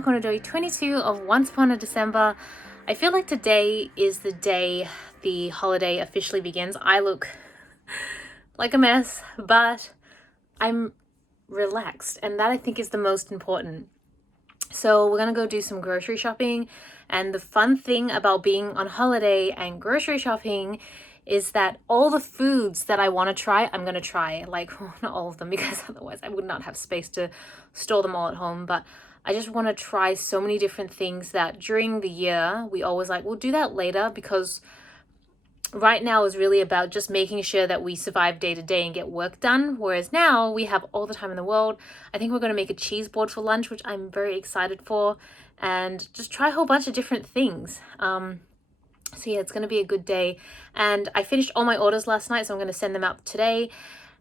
welcome to day 22 of Once Upon a December. I feel like today is the day the holiday officially begins. I look like a mess, but I'm relaxed, and that I think is the most important. So we're gonna go do some grocery shopping, and the fun thing about being on holiday and grocery shopping is that all the foods that I want to try, I'm gonna try. Like, not all of them, because otherwise I would not have space to store them all at home, but I just want to try so many different things that during the year we always like, we'll do that later, because right now is really about just making sure that we survive day to day and get work done. Whereas now we have all the time in the world. I think we're going to make a cheese board for lunch, which I'm very excited for, and just try a whole bunch of different things. So yeah, it's going to be a good day. And I finished all my orders last night, so I'm going to send them out today.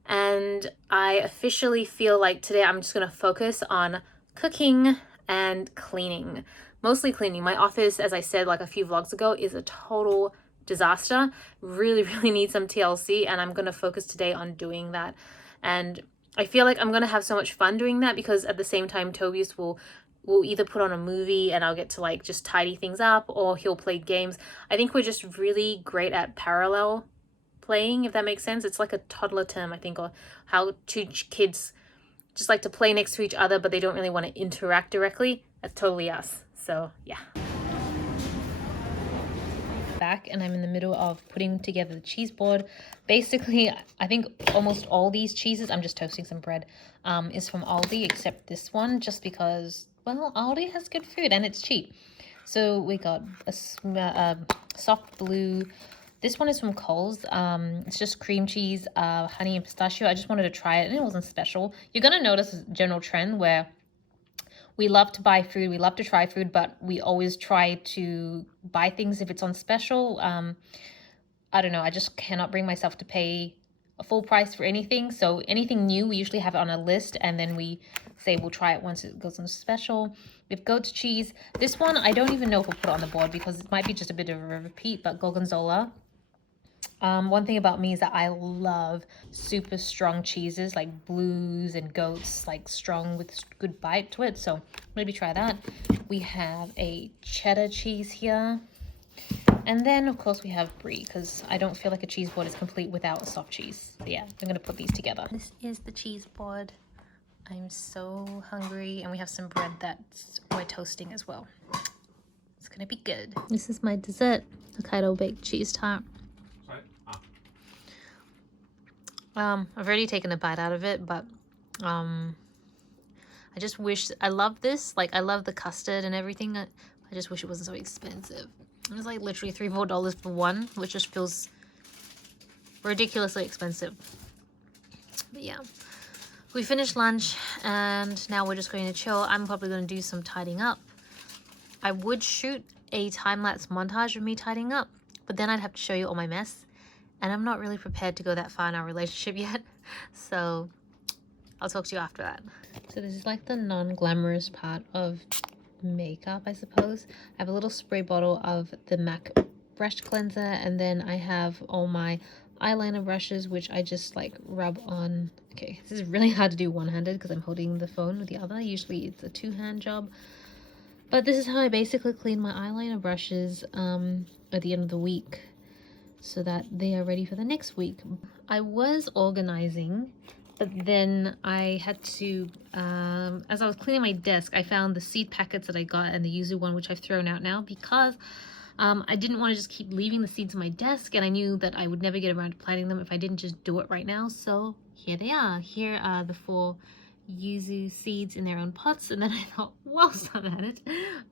And I officially feel like today I'm just going to focus on cooking and cleaning. Mostly cleaning. My office, as I said like a few vlogs ago, is a total disaster. Really need some TLC, and I'm going to focus today on doing that. And I feel like I'm going to have so much fun doing that, because at the same time Tobias will either put on a movie and I'll get to like just tidy things up, or he'll play games. I think we're just really great at parallel playing, if that makes sense. It's like a toddler term, I think, or how two kids just like to play next to each other, but they don't really want to interact directly. That's totally us. So yeah. Back, and I'm in the middle of putting together the cheese board. Basically, I think almost all these cheeses, I'm just toasting some bread, is from Aldi, except this one, just because, well, Aldi has good food and it's cheap. So we got a soft blue. This one is from Coles. It's just cream cheese, honey and pistachio. I just wanted to try it, and it wasn't special. You're gonna notice a general trend where we love to buy food, we love to try food, but we always try to buy things if it's on special. I don't know, I just cannot bring myself to pay a full price for anything. So anything new, we usually have it on a list, and then we say we'll try it once it goes on special. We have goat cheese. This one, I don't even know if we'll put it on the board, because it might be just a bit of a repeat, but gorgonzola. One thing about me is that I love super strong cheeses, like blues and goats, like strong with good bite to it. So maybe try that. We have a cheddar cheese here. And then, of course, we have brie, because I don't feel like a cheese board is complete without a soft cheese. But yeah, I'm going to put these together. This is the cheese board. I'm so hungry. And we have some bread that we're toasting as well. It's going to be good. This is my dessert, Hokkaido baked cheese tart. I've already taken a bite out of it, but I just wish, I love this, like I love the custard and everything. I just wish it wasn't so expensive. It was like literally $3-4 for one, which just feels ridiculously expensive. But yeah, we finished lunch and now we're just going to chill. I'm probably going to do some tidying up. I would shoot a time-lapse montage of me tidying up, but then I'd have to show you all my mess. And I'm not really prepared to go that far in our relationship yet. So I'll talk to you after that. So this is like the non-glamorous part of makeup, I suppose. I have a little spray bottle of the MAC brush cleanser. And then I have all my eyeliner brushes, which I just like rub on. Okay, this is really hard to do one-handed because I'm holding the phone with the other. Usually it's a two-hand job. But this is how I basically clean my eyeliner brushes at the end of the week, so that they are ready for the next week. I was organizing, but then I had to, as I was cleaning my desk, I found the seed packets that I got and the yuzu one, which I've thrown out now, because I didn't want to just keep leaving the seeds on my desk, and I knew that I would never get around to planting them if I didn't just do it right now. So here they are. Here are the 4 yuzu seeds in their own pots, and then I thought, whilst I'm at it,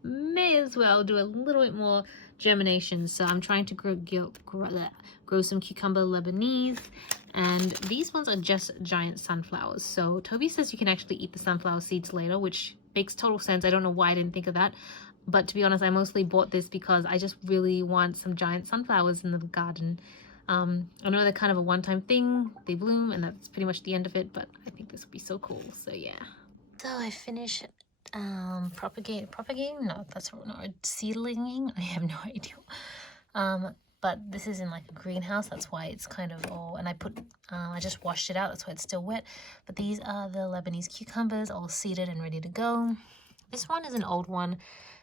may as well do a little bit more germination. So I'm trying to grow some cucumber Lebanese, and these ones are just giant sunflowers. So Toby says you can actually eat the sunflower seeds later, which makes total sense. I don't know why I didn't think of that, but to be honest, I mostly bought this because I just really want some giant sunflowers in the garden. I know they're kind of a one-time thing, they bloom, and that's pretty much the end of it, but I think this would be so cool. So yeah, so I finished propagating, no, that's not seedlinging, I have no idea. But this is in like a greenhouse, that's why it's kind of all, and I just washed it out, that's why it's still wet. But these are the Lebanese cucumbers, all seeded and ready to go. This one is an old one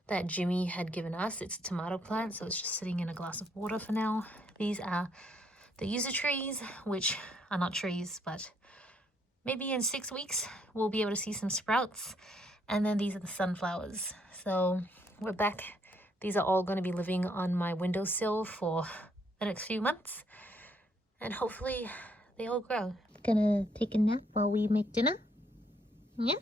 that Jimmy had given us. It's a tomato plant, so it's just sitting in a glass of water for now. These are the user trees, which are not trees, but maybe in 6 weeks we'll be able to see some sprouts. And then these are the sunflowers. So we're back. These are all going to be living on my windowsill for the next few months. And hopefully they all grow. Gonna take a nap while we make dinner? Yes?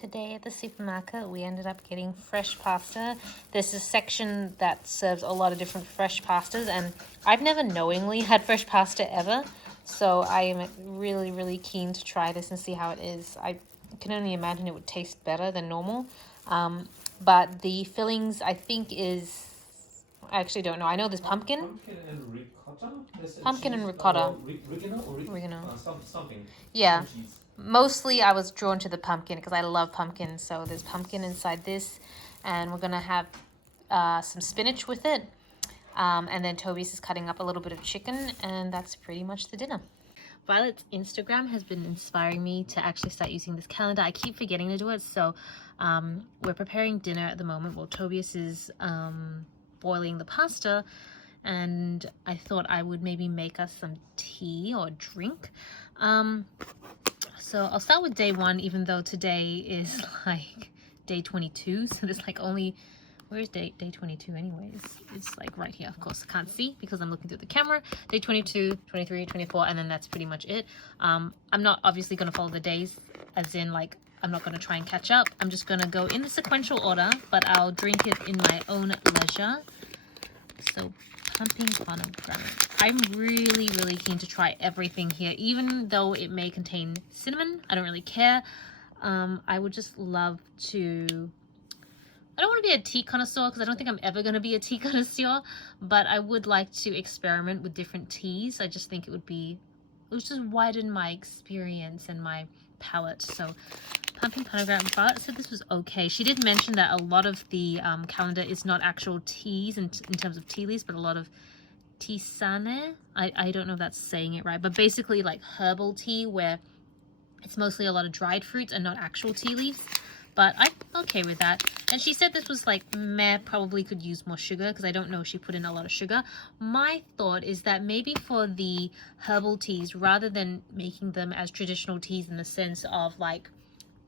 Today at the supermarket we ended up getting fresh pasta. There's a section that serves a lot of different fresh pastas, and I've never knowingly had fresh pasta ever, so I am really keen to try this and see how it is. I can only imagine it would taste better than normal, but the fillings I think is, I actually don't know. I know there's pumpkin. Pumpkin and ricotta? Pumpkin and ricotta. Oregano? Something. Yeah. Mostly I was drawn to the pumpkin because I love pumpkin. So there's pumpkin inside this, and we're going to have some spinach with it. And then Tobias is cutting up a little bit of chicken, and that's pretty much the dinner. Violet's Instagram has been inspiring me to actually start using this calendar. I keep forgetting to do it. So we're preparing dinner at the moment while Tobias is boiling the pasta. And I thought I would maybe make us some tea or drink. So I'll start with day 1, even though today is like day 22. So there's like only, where's day 22 anyways? It's like right here. Of course, I can't see because I'm looking through the camera. Day 22, 23, 24, and then that's pretty much it. I'm not obviously going to follow the days, as in like I'm not going to try and catch up. I'm just going to go in the sequential order, but I'll drink it in my own leisure. So pumpkin pomegranate. I'm really keen to try everything here, even though it may contain cinnamon. I don't really care. I would just love to, I don't want to be a tea connoisseur because I don't think I'm ever going to be a tea connoisseur, but I would like to experiment with different teas. I just think it would just widen my experience and my palette. So pumpkin pomegranate. Violet said this was okay. She did mention that a lot of the calendar is not actual teas in terms of tea leaves, but a lot of tisane. I don't know if that's saying it right, but basically like herbal tea where it's mostly a lot of dried fruits and not actual tea leaves. But I'm okay with that. And she said this was like meh, probably could use more sugar because I don't know if she put in a lot of sugar. My thought is that maybe for the herbal teas, rather than making them as traditional teas in the sense of like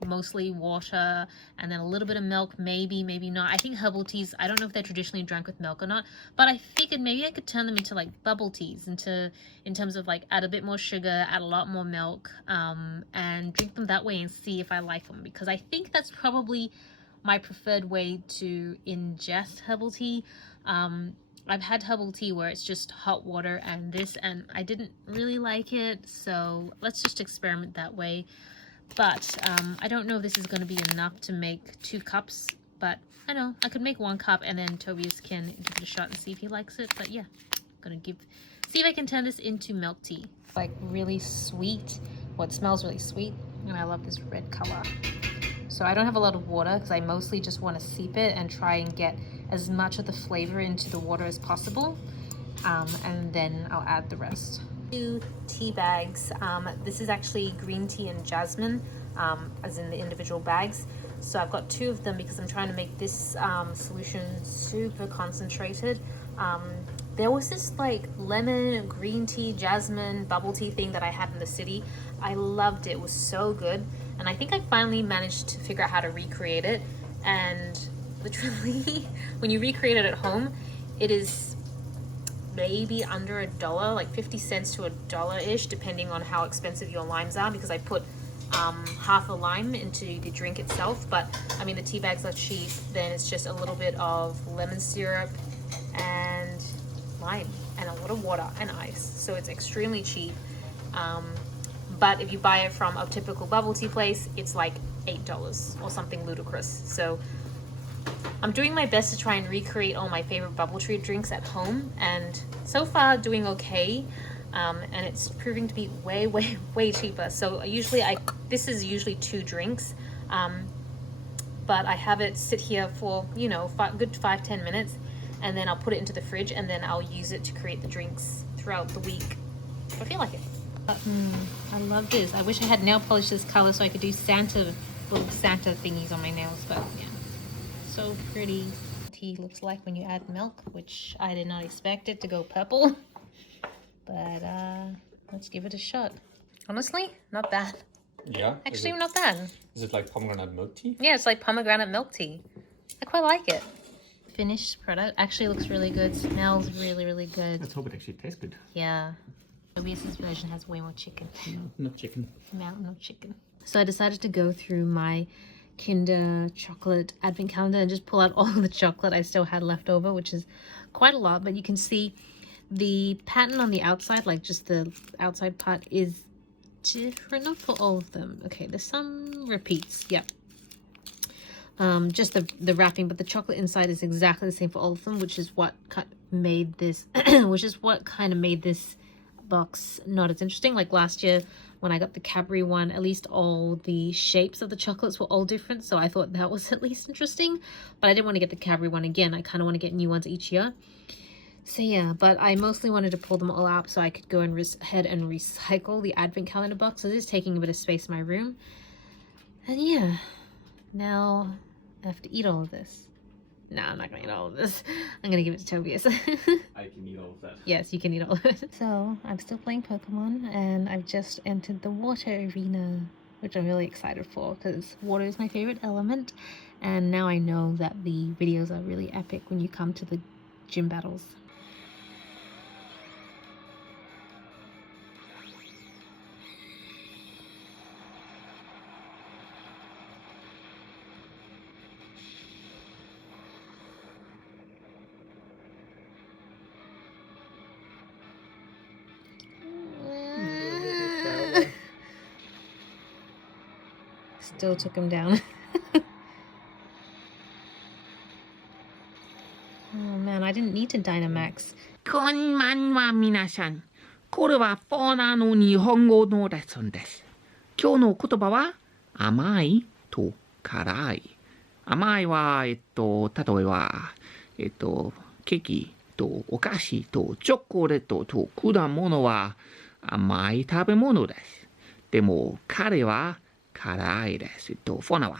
mostly water and then a little bit of milk, maybe not. I think herbal teas, I don't know if they're traditionally drunk with milk or not, but I figured maybe I could turn them into like bubble teas, in terms of like add a bit more sugar, add a lot more milk, and drink them that way and see if I like them, because I think that's probably my preferred way to ingest herbal tea. I've had herbal tea where it's just hot water and this, and I didn't really like it, so let's just experiment that way. But I don't know if this is going to be enough to make 2 cups, but I know I could make 1 cup and then Tobias can give it a shot and see if he likes it. But yeah, I'm going to see if I can turn this into milk tea. Like really sweet. Well, it smells really sweet, and I love this red color. So I don't have a lot of water because I mostly just want to steep it and try and get as much of the flavor into the water as possible. And then I'll add the rest. 2 tea bags. This is actually green tea and jasmine, as in the individual bags. So I've got 2 of them because I'm trying to make this solution super concentrated. There was this like lemon, green tea, jasmine, bubble tea thing that I had in the city. I loved it. It was so good. And I think I finally managed to figure out how to recreate it. And literally, when you recreate it at home, it is maybe under $1, like 50 cents to $1-ish, depending on how expensive your limes are, because I put half a lime into the drink itself. But I mean, the tea bags are cheap. Then it's just a little bit of lemon syrup and lime and a lot of water and ice, so it's extremely cheap. But if you buy it from a typical bubble tea place, it's like $8 or something ludicrous. So I'm doing my best to try and recreate all my favorite bubble tea drinks at home, and so far doing okay. And it's proving to be way cheaper. So this is usually 2 drinks, but I have it sit here for good 5-10 minutes, and then I'll put it into the fridge, and then I'll use it to create the drinks throughout the week if I feel like it. I love this. I wish I had nail polish this color so I could do Santa little Santa thingies on my nails, but yeah, so pretty. Tea looks like when you add milk, which I did not expect it to go purple, but let's give it a shot. Honestly, not bad. Yeah. Actually, not bad. Is it like pomegranate milk tea? Yeah, it's like pomegranate milk tea. I quite like it. Finished product actually looks really good. Smells really, really good. Let's hope it actually tastes good. Yeah. Tobias's version has way more chicken. No chicken. No chicken. So I decided to go through my Kinder chocolate advent calendar and just pull out all the chocolate I still had left over, which is quite a lot, but you can see the pattern on the outside, like just the outside part, is different, not for all of them. Okay, there's some repeats. Yep. Just the wrapping, but the chocolate inside is exactly the same for all of them, which is what made this kind of made this box not as interesting. Like last year when I got the Cadbury one, at least all the shapes of the chocolates were all different, so I thought that was at least interesting, but I didn't want to get the Cadbury one again. I kind of want to get new ones each year. So yeah, but I mostly wanted to pull them all out so I could go and ahead and recycle the advent calendar box. So this is taking a bit of space in my room. And yeah, now I have to eat all of this. No, I'm not gonna eat all of this. I'm gonna give it to Tobias. I can eat all of that. Yes, you can eat all of it. So I'm still playing Pokemon and I've just entered the water arena, which I'm really excited for because water is my favorite element. And now I know that the videos are really epic when you come to the gym battles. Still took him down. Oh man, I didn't need to Dynamax. こんばんは皆さん。これはポーナーの日本語のレッスンです。今日の言葉は甘いと辛い。甘いは、例えば、ケーキとお菓子とチョコレートと果物は甘い食べ物です。でも、彼は辛いです。フォナは、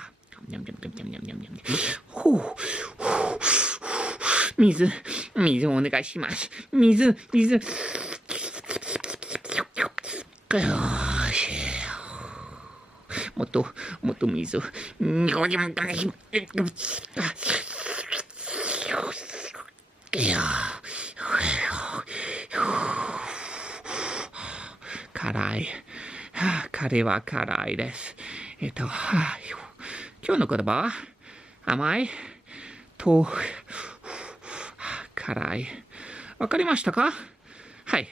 水お願いします。水。よし。もっと水。辛い。彼は辛いです。今日の言葉は甘いと辛い。わかりましたか？はい。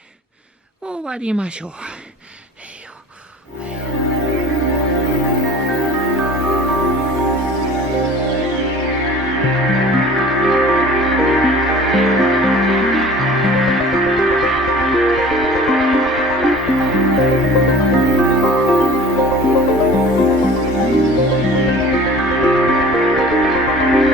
終わりましょう。